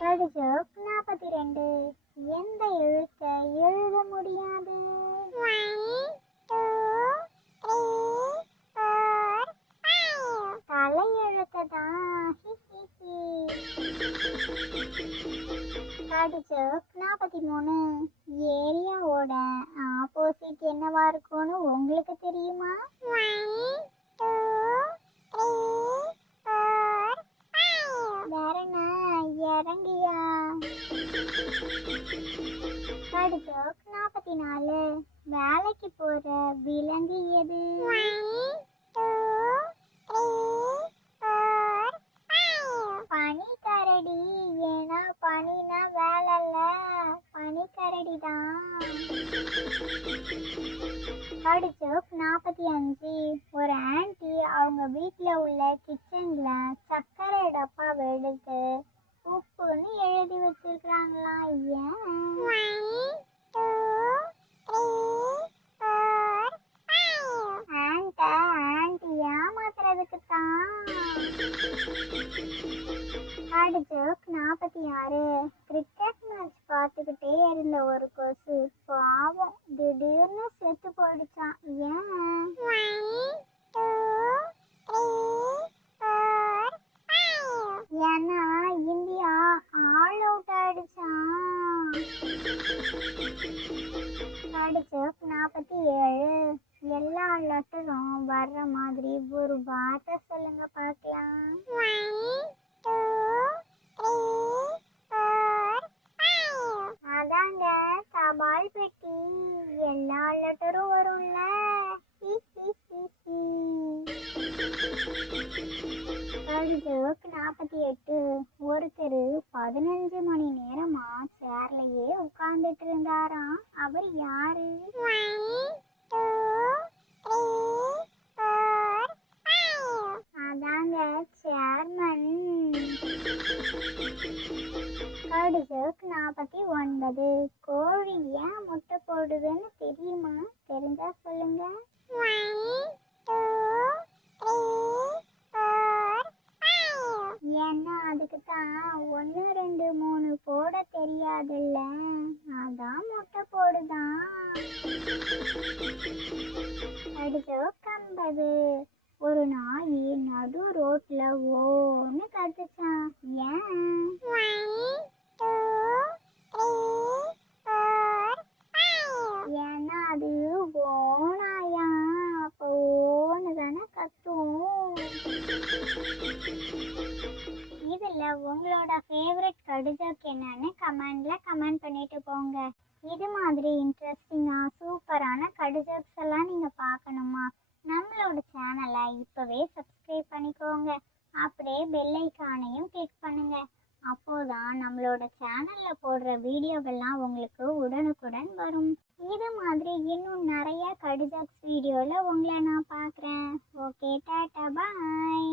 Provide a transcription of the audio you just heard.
கடிஜோக் 42. எந்த எழுத்தை எழுத முடியாது? தலை எழுத்தை தான். கடிஜோக் 43. ஏரியாவோட ஆப்போசிட் என்னவா இருக்கும்னு உங்களுக்கு தெரியுமா? வேறென்ன, இறங்கியா? கடிஜோக் 44. வேலைக்கு போற விலங்கு எது? பனிக்கரடி. ஏன்னா பனினா வேலைல்ல, பனிக்கரடி தான். கடிஜோக் 45. ஒரு ஆன்ட்டி அவங்க வீட்டில் உள்ள கிச்சன்ல சர்க்கரை டப்பாவை எடுத்து உப்புன்னு எழுதி வச்சிருக்காங்களாம். ஆன்ட்டி ஏமாத்துறதுக்கு தான். கடிஜோக் 46. கிரிக்கெட் மேட்ச் பார்த்துக்கிட்டே இருந்த ஒரு கொசு பாவம் திடீர்னு செத்து போயிடுச்சான். ஏன்னா இந்தியா ஆல் அவுட் ஆயிடுச்சான். கடிஜோக் 47. எல்லா லெட்டரும் வர்ற மாதிரி ஒரு வார்த்தை சொல்லுங்க பார்க்கலாம். அதாங்க தபால் பெட்டி. எல்லா லெட்டரும் வரும்ல. கடிஜோக் 48. ஒருத்தர் 15 மணி நேரமா சேர்லயே உட்கார்ந்துட்டு இருந்தாராம். அவர் யாரு? அதாங்க சேர்மன். கடிஜோக் 49. கோழி ஏன் முட்டை போடுதுன்னு தெரியுமா? தெரிஞ்சா சொல்லுங்க. ஏன்னா அதுக்கு தான் 1 2 3 போட தெரியாதுல்ல, அதான் முட்டை போடுதான். கடிஜோக் 50. ஒரு நாய் நடு ரோட்ல ஓன்னு கத்துச்சான். ஏன்னா அது ஓனாயா, அப்போ ஓன்னு தானே கத்தும். இதுல உங்களோட ஃபேவரட் கடிஜோக் என்னன்னு கமெண்ட்ல கமெண்ட் பண்ணிட்டு போங்க. இது மாதிரி இன்ட்ரெஸ்டிங்கா சூப்பரான கடிஜோக்ஸ் எல்லாம் நீங்க பார்க்கணுமா? நம்மளோட சேனலை இப்பவே சப்ஸ்கிரைப் பண்ணிக்கோங்க. அப்படியே பெல் ஐகானையும் கிளிக் பண்ணுங்க. அப்போதான் நம்மளோட சேனல்ல போடுற வீடியோவெல்லாம் உங்களுக்கு உடனுக்குடன் வரும். இது மாதிரி இன்னும் நிறைய கடிஜோக்ஸ் வீடியோல உங்களை நான் பார்க்குறேன். ஓகே, டாடா, பாய்.